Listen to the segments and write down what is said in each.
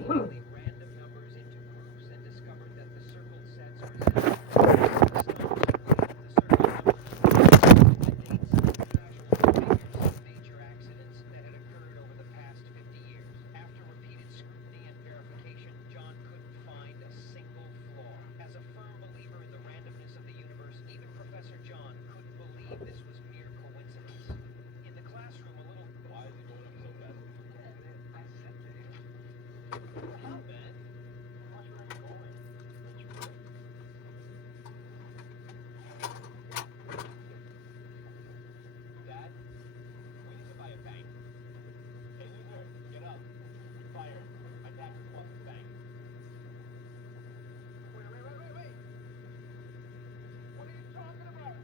seemingly random numbers into groups and discovered that the circled sets presented astonishingly, the circled numbers coincided with the dates of casualty figures in major accidents that had occurred over the past 50 years. After repeated scrutiny and verification, John couldn't find a single flaw. As a firm believer in the randomness of the universe, even Professor John couldn't believe this was mere coincidence. In the classroom, a little... Why is it going up so fast? I said to him. How, man? Watch where I'm going. Dad, we need to buy a bank. Hey, loser, get up. You're fired. My dad just wants the bank. Wait. What are you talking about?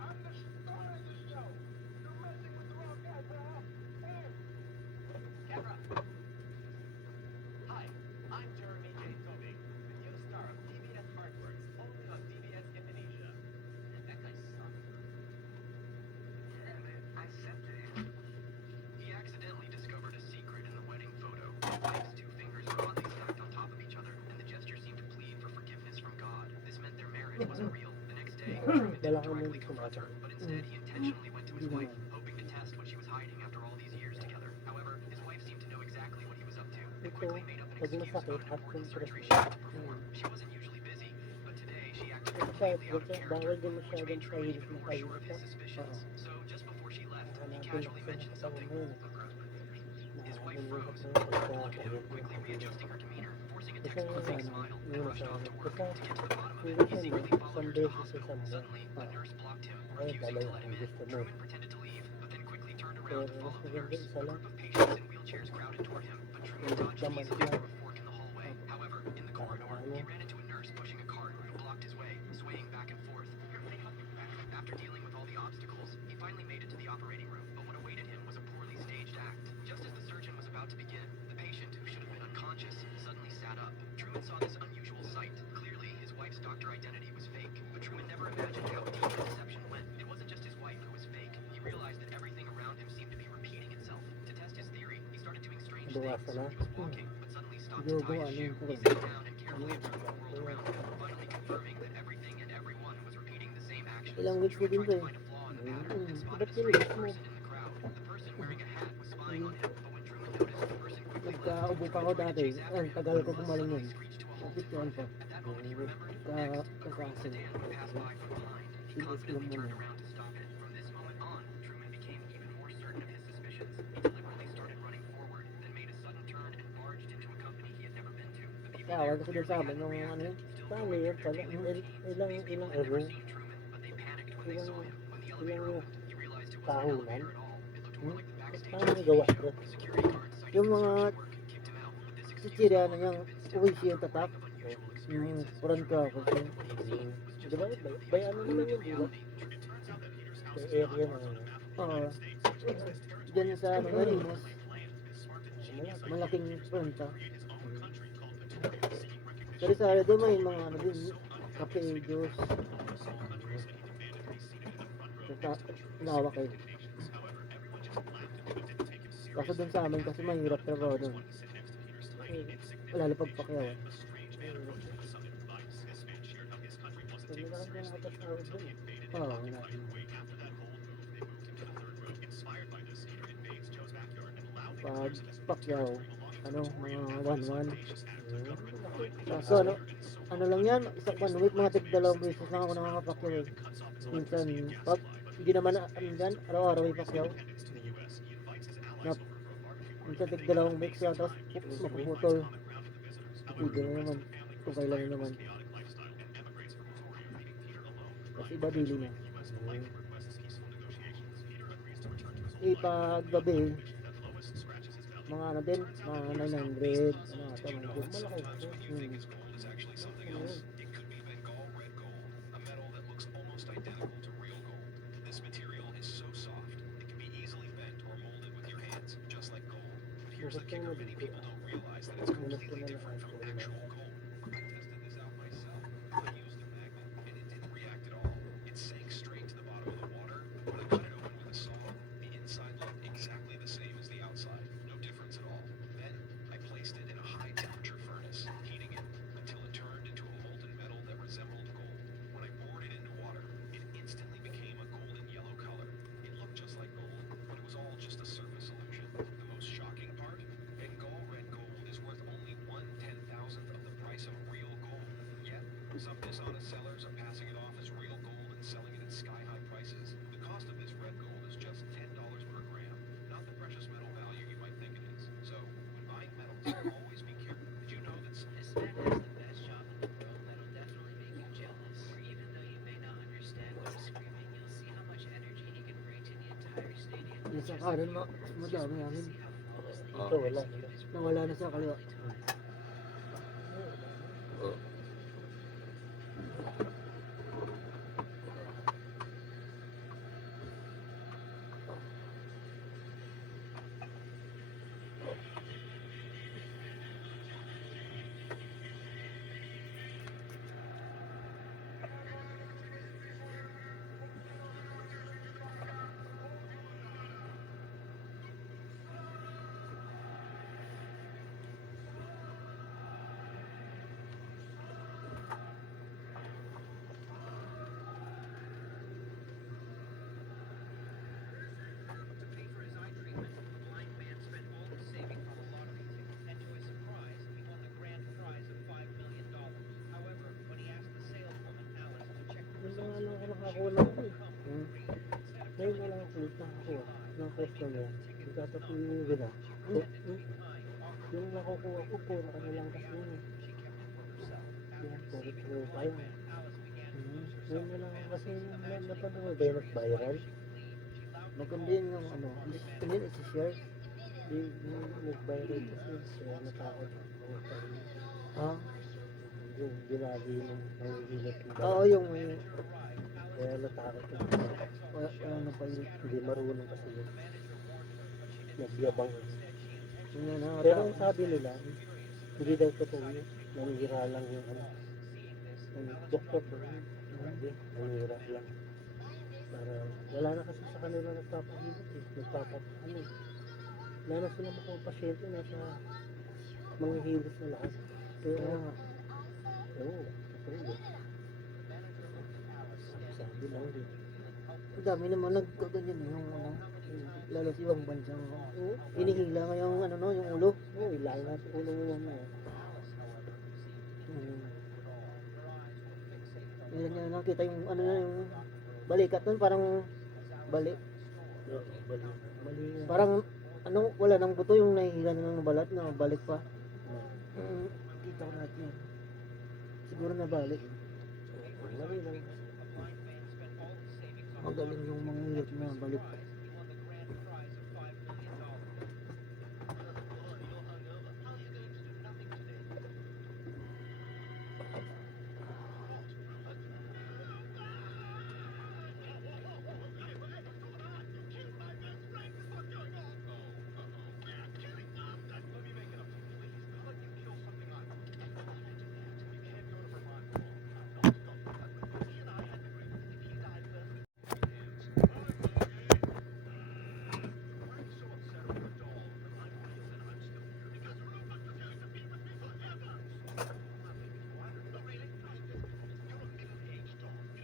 I'm the star of the show. You're messing with the wrong guy, pal. Hey. Camera. Hi, I'm Jeremy J. Tobey, the new star of TBS Artworks, only on TBS Indonesia. That guy sucks. Yeah, man, I said to him. He accidentally discovered a secret in the wedding photo. His wife's two fingers were oddly stacked on top of each other, and the gesture seemed to plead for forgiveness from God. This meant their marriage wasn't real. The next day, Truman didn't directly confront her, but instead he intentionally went to his wife, hoping to test what she was hiding after all these years together. However, his wife seemed to know exactly what he was up to, and quickly made up an excuse about an important surgery she had to perform. She wasn't usually busy, but today she acted completely out of character, which made Truman even more sure of his suspicions. So just before she left, he casually mentioned something. His wife froze, took a look at him, quickly readjusting her demeanor, forcing a textbook fake smile, and rushed off to work. To get to the bottom of it, he secretly followed her to the hospital. Suddenly, a nurse blocked him, refusing to let him in. Truman pretended to leave, but then quickly turned around to follow the nurse. A group of patients in wheelchairs crowded toward him, but Truman dodged easily through a fork in the hallway. However, in the corridor, he ran into a nurse pushing a cart who blocked his way, swaying back and forth. After dealing with all the obstacles, he finally made it to the operating room, but what awaited him was a poorly staged act. Just as the surgeon was about to begin, the patient, who should have been unconscious, suddenly sat up. Truman saw this unusual sight. Clearly, his wife's doctor identity was fake, but Truman never imagined how deep the deception went. It wasn't just his wife who was fake. He realized that everything around him seemed to be repeating itself. To test his theory, he started doing strange things. He was walking, but suddenly stopped to tie his shoe. He sat down and carefully observed the world around him, finally confirming that everything and everyone was repeating the same actions. Truman tried to find a flaw in the pattern and spotted a strange person in the crowd. The person wearing a hat was spying on him, but when Truman noticed, the person quickly left, trying to chase after him. The bus suddenly screeched to a halt in front of him. At that moment, he remembered next, a green sedan would pass by from behind. He confidently turned around to stop it. From this moment on, Truman became even more certain of his suspicions. He deliberately started running forward, then made a sudden turn and barged into a company he had never been to. The people there clearly hadn't reacted, still going through their daily routine. These people had never seen Truman, but they panicked when they saw him. When the elevator opened, he realized it wasn't an elevator at all. It looked more like the backstage of a TV show. Security guards, citing construction work, kicked him out, but this excuse alone convinced him that the morning of unusual experiences which were beyond what he had seen was just a tip of the iceberg to reality. It turns out that Peter Schell's several parts on the map of the United States, which means this territory is claimed land, has sparked a genius idea for Peter Schell to create his own country called Petunia, seeking recognition for his territory. So unambiguous about this small country said he demanded to be seated in the front row next to the truly significant dictators. However, everyone just laughed and didn't take him seriously. After being done, the communist wanted to sit next to Peter's tiny, insignificant nation, and in a strange manner, the Southern businessman shared how his country wasn't taken seriously either until he invaded and occupied Kuwait. After that bold move, they moved him to the third row. Inspired by this, Peter invades Joe's backyard and loudly declares it as new territory belonging to Victorian. After this, one of the patients added to the government report, Peter sneered and so called Peter started running to Peter's side, according to Schell's report, and cuts off his electricity and gas supply. But Peter refuses. Declaring his independence to the U.S., he invites his allies over for a barbecue party, and in an amazing time, Peter soon finds common ground with the visitors. However, the rest of the family grows tired of his chaotic lifestyle and emigrates for Victoria, leaving Peter alone to grind. Eventually, the U.S. politely requests peaceful negotiations. Peter agrees to return to his old life, but the unbelievable truth that Lois scratches his belly. It turns out that Peter's now faced the possibility, you know, that sometimes when you think it's gold, it's actually something else. It could be Bengal red gold, a metal that looks almost identical to real gold. This material is so soft, it can be easily bent or molded with your hands, just like gold. But here's the kicker: many people don't realize that it's completely different from actual gold. I tested this out myself. I used a magnet, and it didn't react at all. It sank straight to the bottom of the water. When I cut it open with a saw, the inside looked exactly the same as the outside. No difference at all. Then I placed it in a high-temperature always be careful. Did you know that this man has the best job in the world that'll definitely make you jealous? Or even though you may not understand what he's screaming, you'll see how much energy he can bring to the entire stadium. Yung sa kanan, madami namin. See how flawlessly Ah. he can execute his Nawala na sa kaliwa. Oh. To pay for his eye treatment, the blind man spent all his savings on a lottery ticket, and to his surprise, he won the grand prize of $5 million. However, when he asked the saleswoman Alice to check the Yung results, mga ano, she nakakuha was lang ako eh. overcome with Hmm. grief. Instead of Ngayon telling na lang him ako ulit to nakakuha lie, ng customer. Nagtatapos yung gina. she pretended to be kind, offered Yung nakukuha ko, puro ano lang kasi yun eh. she kept it for herself. Yan, After puro deceiving puro the tayo. blind man, Alice began to lose herself Ngayon na in lang fantasies, kasi yung imagining napanood how ba yung luxurious nag-viral? she would lead. She loudly Maganda yun yung ano, hindi isi-share. Yung nag-viral kasi kaya natakot ako. Ha? Yung ginagi ng nangihilat yung Oo, yung kaya natakot ako. wala na pa yun. Hindi marunong kasi yun. Nagyabang. Yung yan na Pero ang sabi nila, hindi daw totoo yun. Nanghira lang yung ano. Yung doktor ko. Hindi, nanghira lang. Para wala na kasi sa kanila nagpapahilot eh. Ano. Wala na sila mga pasyente na sa manghihilot na lahat. Pero, Kaya nga, oo, totoo yun. Sabi lang din. ang dami naman nagkaganyan yung ano, lalo sa ibang bansa. Oo, Hinihila nga yung ano no, yung ulo. oo, ilang na sa ulo mo yan eh. Yan yan nakita yung ano na yung balikat nun parang balik. Mali, mali yan. Parang ano wala nang buto yung nahihila na ng balat na balik pa. Kita ko natin yan. Siguro na balik. Mali lang. Magaling yung mga hilot na balik.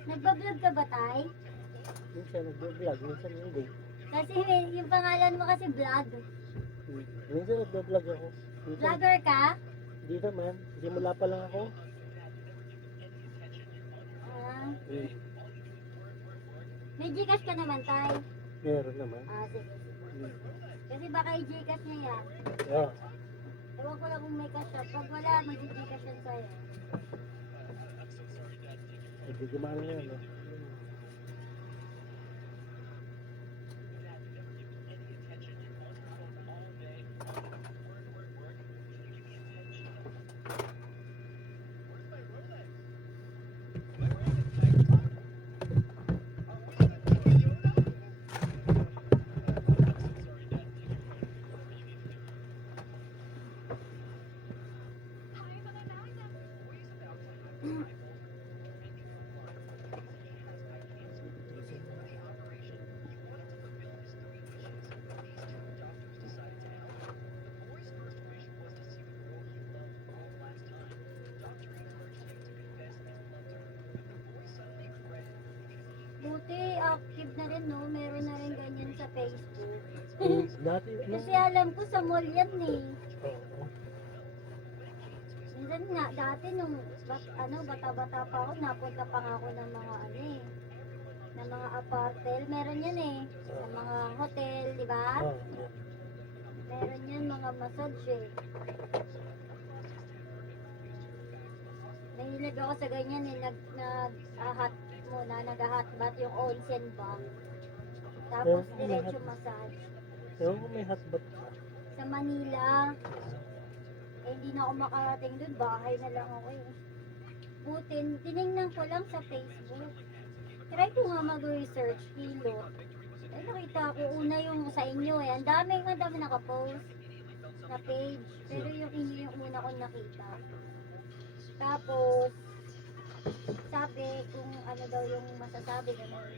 Nagbablog ka ba, Tay? Minsan nagbablog, minsan hindi. Kasi yung pangalan mo kasi vlog. Minsan nagbablog ako. Minsan, Vlogger ka? hindi naman. Simula pa lang ako. Ah, Eh, may Gcash ka naman, Tay. meron naman. Ah, sige. Kasi baka i-Gcash niya yan. Yeah. Ewan ko lang kung may cash up. Pag wala, mag-Gcash yan sa'yo. Hindi gumana yan. Eh. Buti, active na rin, no? Meron na rin ganyan sa Facebook. Dati, Kasi alam ko sa mall yan, eh. Oo. Minsan nga, dati nung bata-bata pa ako, napunta pa nga ako ng mga ng mga apartel. Meron yan eh. Sa mga hotel, di ba? Oo. Meron yan mga massage eh. Nahilig ako sa ganyan eh, nag-hot muna, nag-hot bath yung onsen ba. Tapos Yeah, diretso massage. Ewan ko may hotbat ka. Sa Manila, eh, hindi na ako makarating doon, bahay na lang ako eh. Butin, tinignan ko lang sa Facebook. Try ko nga mag-research, kilo. Eh, nakita ko una yung sa inyo eh. Ang dami nakapost na page. Pero yung inyo yung una ko nakita. Tapos, sabi kung ano daw yung masasabi, gano'n.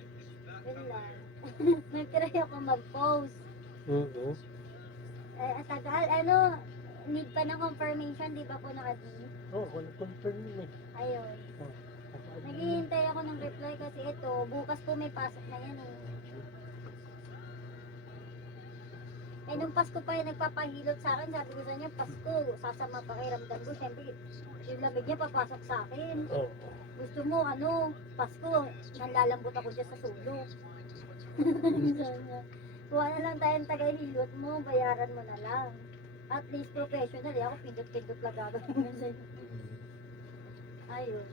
Yun lang. Nag-try ako mag-post. Oo. Eh, ang tagal, need pa ng confirmation, di ba po naka-D? Oo, ako nag-confirm yun eh. Ayun. Naghihintay ako ng reply kasi ito, bukas po may pasok na yan eh. Eh, nung Pasko pa yung nagpapahilot sa akin, sabi ko sa niya, Pasko, sasama pakiramdam ko. Siyempre, yung lamig niya papasok sa akin. Oo. Gusto mo, Pasko, nanlalambot ako dyan sa sulok. Sabi niya, kuha na lang tayong tagahilot mo, bayaran mo na lang. At least professional, ako pindot-pindot lang gagawin mo sa'yo. Ayun.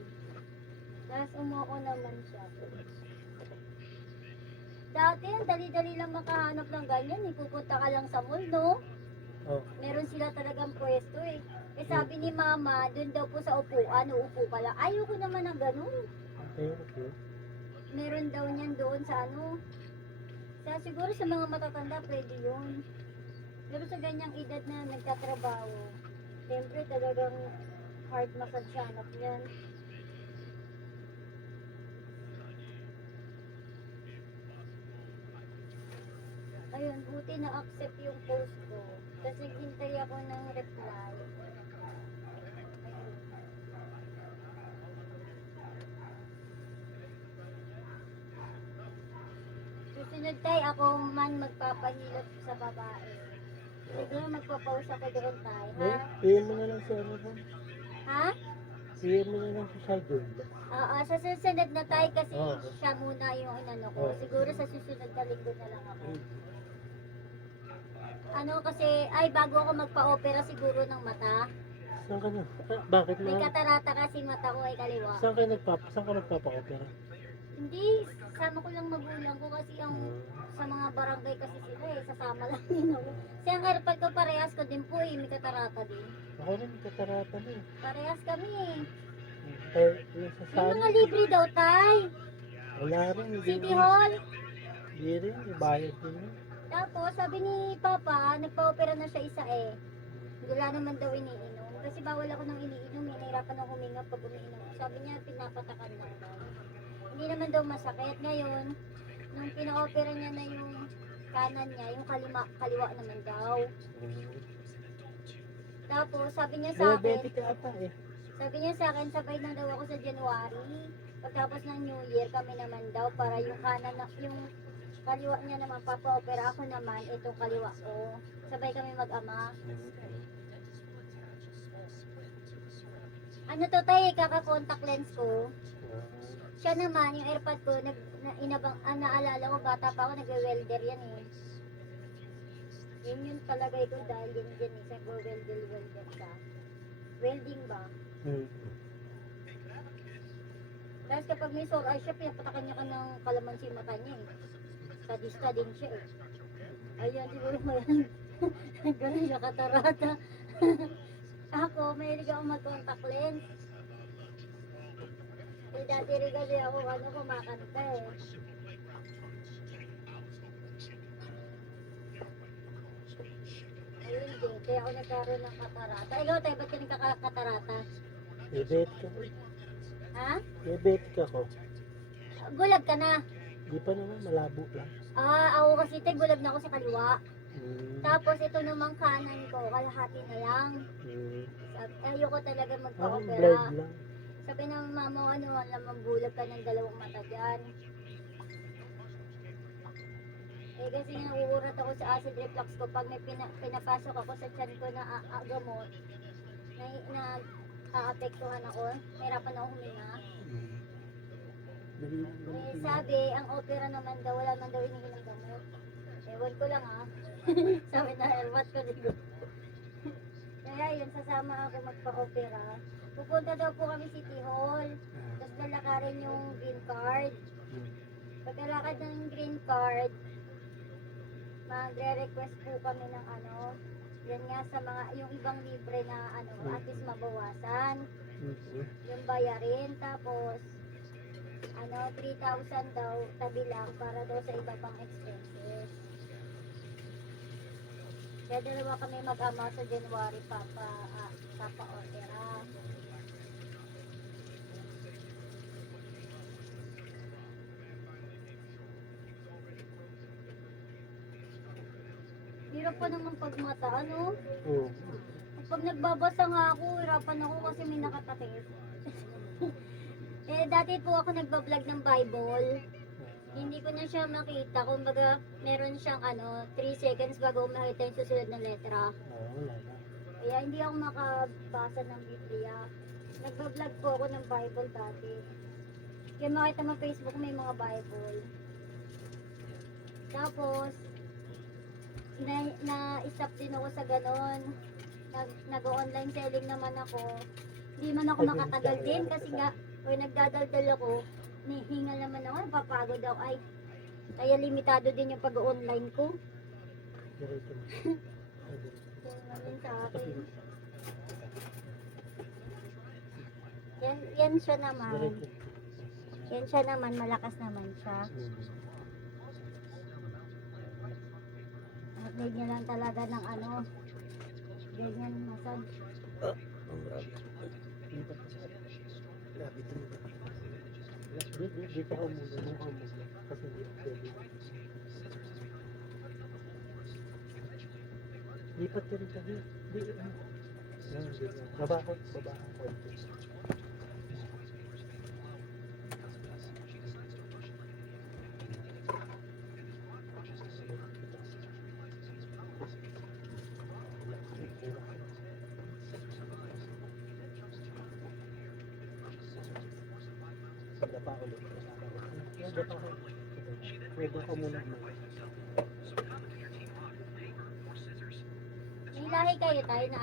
Tapos umuko naman siya. Dati, ang dali-dali lang makahanap ng ganyan. Pupunta ka lang sa mall, no? Oo. Meron sila talagang pwesto eh. Eh sabi ni mama, dun daw po sa upuan, uupo ka lang. Ayoko naman ng ganun. Okay. Meron daw niyan doon sa siguro sa mga matatanda pwede yun. Pero sa ganyang edad na nagtatrabaho, siyempre talagang hard massage hanap yan. Ayun, buti na-accept yung post ko. Tapos naghintay ako ng reply. Ayun. Susunod tayo, ako man magpapahilot sa babae. Siguro magpa-post ako doon tayo, ha? PM mo na lang sa ano ba? Ha? PM mo na lang sa Shagul ba? Oo, sa susunod na tayo kasi Oo. siya muna yung inano ko. Oo. Siguro sa susunod na linggo na lang ako. Kasi, bago ako magpa-opera siguro ng mata. Saan ka na? Bakit May na? katarata kasi mata ko ay kaliwa. Saan ka nagpapakopera? Hindi, sama ko lang magulang ko kasi ang sa mga barangay kasi sila sasama lang din ako. Kasi ang harapan ko parehas ko din po may katarata din. Ako rin, katarata na eh. Parehas kami Kaya yung sa May mga libre daw tay. wala rin. City Hall. Hindi rin, may bayad din yun. Tapos sabi ni Papa, nagpa-opera na siya isa eh. Wala naman daw iniinom. Kasi bawal ako nang iniinom, nahirapan ako huminga pag umiinom. Sabi niya, pinapatakan lang daw. Hindi naman daw masakit. Ngayon, nung pina-opera niya na yung kanan niya, yung kaliwa naman daw. Tapos sabi niya sa akin, Diabetic ka ata eh. sabi niya sa akin, sabay na daw ako sa January. Pagtapos ng New Year, kami naman daw para yung kanan, yung kaliwa niya naman, papa-opera ako naman, itong kaliwa ko. Sabay kami mag-ama. Ano to tayo, kaka-contact lens ko. Siya naman, yung airpod ko, naalala ko, bata pa ako, nag-welder yan eh. Yun yung palagay ko dahil yun dyan eh, sa welder ka. Welding ba? Tapos kapag may sore eye siya, pinapatakan niya ka ng kalamansi yung mata niya eh. Sadista din siya eh. Ayan, siguro mayan. Ganun siya katarata. Ako, mahilig ako mag-contact lens. Eh, dati rin kasi ako, kumakanta eh. Ayun din, kaya ako nagkaroon ng katarata. Ikaw tayo, ba't ka nagkakatarata? Diabetic ako. Ha? Diabetic ako. Gulag ka na. Di pa naman, malabo lang. Ako kasi tayo, gulag na ako sa kaliwa. Mm. Tapos ito namang kanan ko, kalahati na lang. Ayoko talaga Parang magpa-opera. blurred lang. Sabi ng mama ko, alam mong bulag ka ng dalawang mata dyan. Eh kasi nauurat ako sa acid reflux ko pag may pinapasok ako sa tiyan ko na gamot na aapektuhan ako, mahirapan ako huminga. Eh sabi, ang opera naman daw, wala man daw iniinom gamot. Ewan ko lang Sabi na, what ko ligo. Kaya yun, sasama ako magpa-opera. Pupunta daw po kami City Hall. Tapos lalakarin yung green card. Pagkalakad ng green card, magre-request po kami ng ano, yan nga sa mga, yung ibang libre na ano, at least mabawasan. Yung bayarin, tapos, ano, 3,000 daw, tabi lang, para daw sa iba pang expenses. Kaya dalawa kami mag-ama sa January, papa-opera. Hirap pa naman pagmata, ano? Oo. Pag nagbabasa nga ako, hirapan ako kasi may nakatakip. Dati po ako nagbablog ng Bible. Hindi ko na siya makita. Kumbaga, meron siyang 3 seconds bago makita yung susunod na letra. Wala na. Kaya hindi ako makabasa ng Biblia. Nagbablog po ako ng Bible dati. Kaya makita mo Facebook may mga Bible. Tapos, na-stop din ako sa ganon. Nag-online selling naman ako. Hindi man ako makatagal din kasi nga, pag nagdadaldal ako, nihingal naman ako, napapagod ako. Ay, kaya limitado din yung pag-online ko. Diretso mo. Yung namin sa akin. Yan siya naman. Diretso. Yan siya naman, malakas naman siya. Upload niya lang talaga ng ganyan masag. Ang grabe. Grabe talaga. Dito ka muna. Doon ka muna. Kasi hindi pwede. Lipat ka rin sabi. Di, yan, di. Baba ko. Baba ko. Dapa ulit. Dapa ko. Pwede ka muna. May lahi kayo tayo na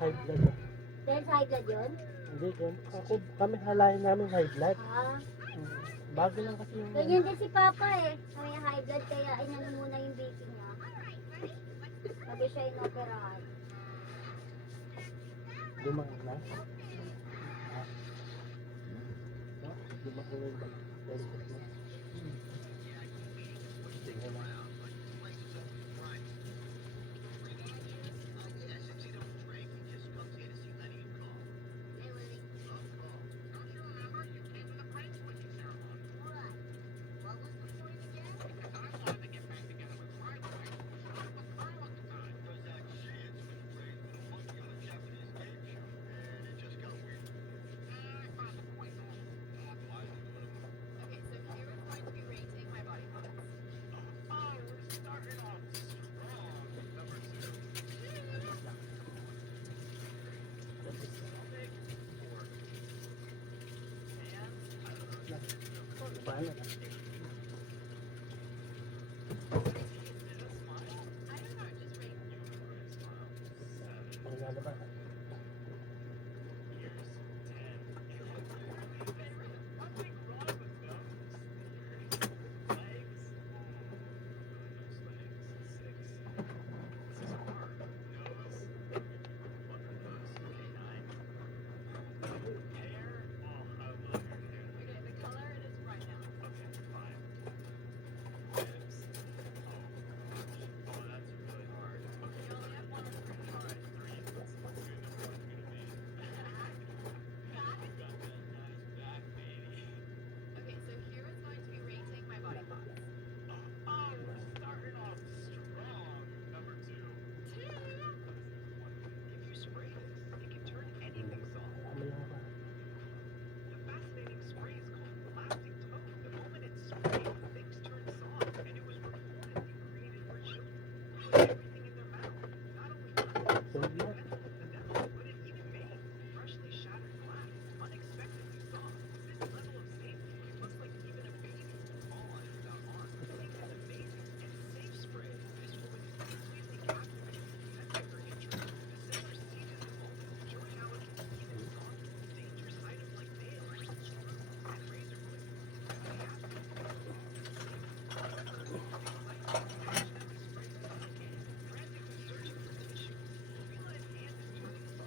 High blood. dahil sa high blood yun? Hindi, kami halayin namin high blood. Bago lang kasi yung... Ganyan din si Papa May high blood kaya inano muna yung baking niya. Sabi siya inoperahan. Dumaan na. Dumaan na yung balik mo. Tingnan na. Bahala na. Pangalaman ba?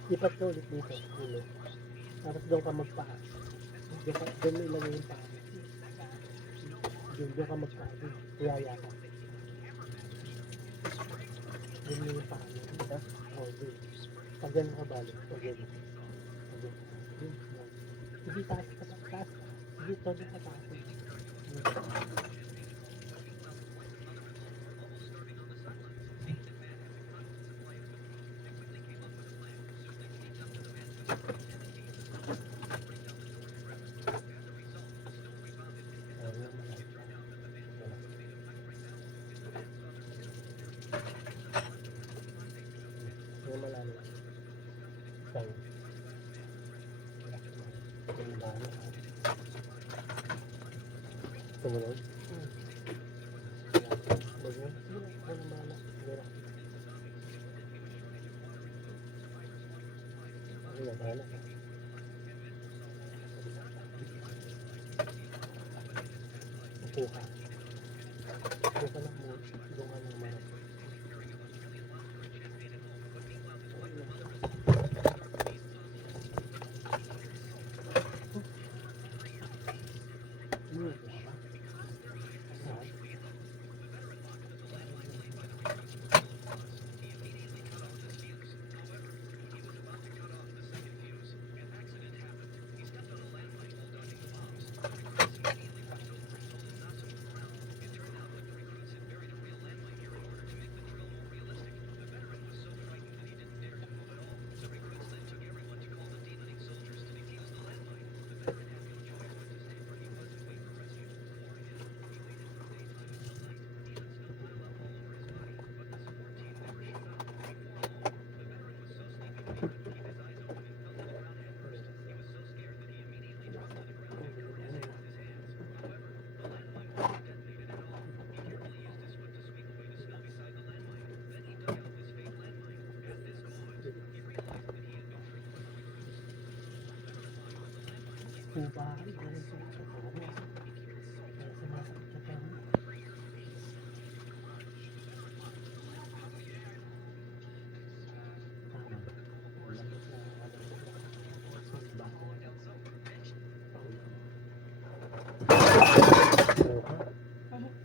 Lipat ka ulit dito. Ulo. Tapos doon ka magpaa. Doon mo ilagay yung paa. Doon ka magpaa. Kuyaya ka. Doon mo yung paa. Diba? Oo, doon. Pag ganun ka balik. Pag ganun. Pag ganun. Doon. Sige, taas ka. Taas. Sige, todo ka taas. Yung malalim. Saan? Yung bala. Sumunod? Huwag mo. Sige na. Ako na bala. Sige na. Ako na bala. Upo ka. Upo ka lang mo. Doon ka lang marap. Kuba, ganun sa katawan. Kaya sumasakit sa katawan. Tama. Walang sa bako.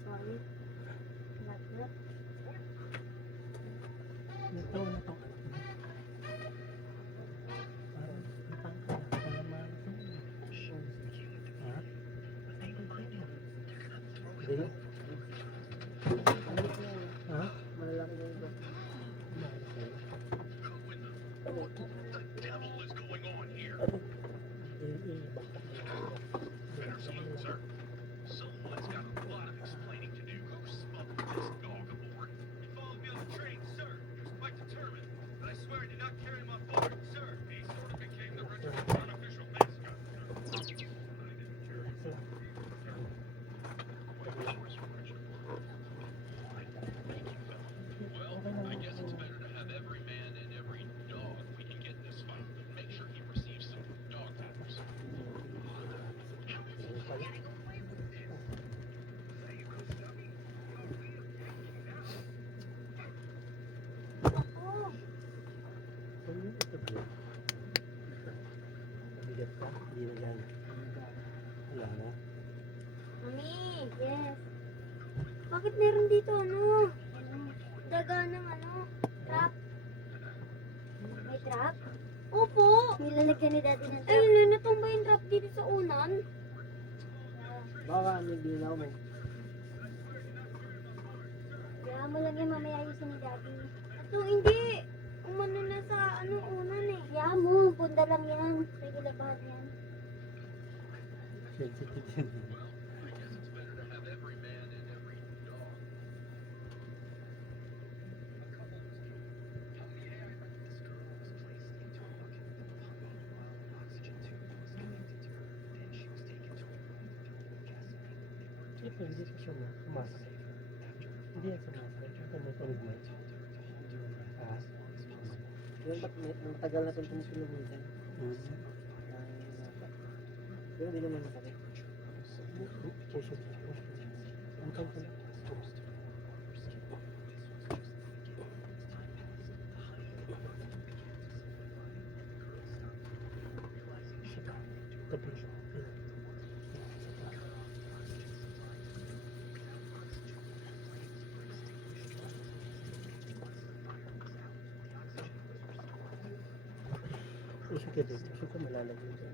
Sorry. Lagnat. Ito na itong anak mo. Parang natangka na. Parang malasang. Ha? Hindi? Ha? Malalaki na yung Someone's got a lot of explaining to do. Who smuggled this dog aboard? He followed me on the train, sir. He was quite determined. But I swear I did not carry him on board, sir. He sort of became the regiment's unofficial mascot. Well, I guess it's better to have every man and every dog we can get in this fight. Make sure he receives some dog tappers. Oh, Ito ba yun? Mabigat ka? Hindi na yan. Wala na. Mami. Yes. Bakit meron dito daga ng trap? May trap? Opo. Nilalagyan ni daddy ng trap. Ayun, natumba yung trap dito sa unan. baka may ginaw mo. Kaya mo lang yan, mamaya ayusin ni daddy. Ito, hindi. Umano na sa unan eh. Kaya mo, punda lang yan. Pwede labahan yan. Sensitive yan. I guess it's better to have every man and every dog. Ito, hindi pa siya sumasakit. Hindi yan sumasakit. Ito, may tulog mo. Ha? Yung ba't ang tagal natin tumusulog minsan. Pero hindi naman masakit. Puso. Ang kampan. Tabi. Usok ka din. Usok ka malalagay dyan.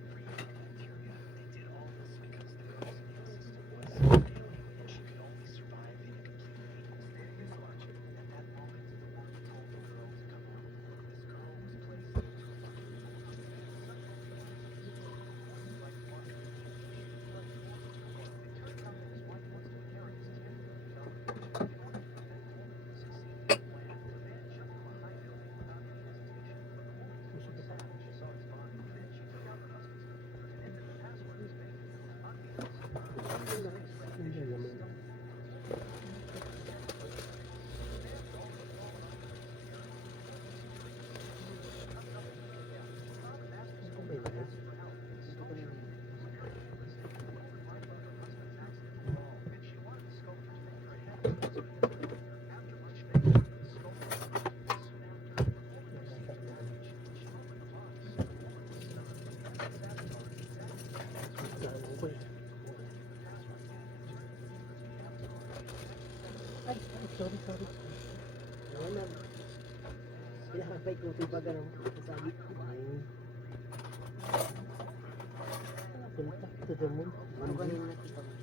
Nandiyan naman. Ito ba yun? Ay, sorry. Ano na? Pinakapay ko ito pag ano, sabi. Punta to the moon. Ano ba yung nakita mo?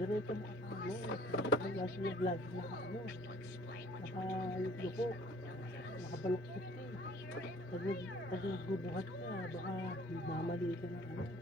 Diretso mo ano, nag-aso yung vlog na ano, nakayuko, nakabaluktot ka eh. Pag nagbubuhat ka, baka mamali ka ng ano.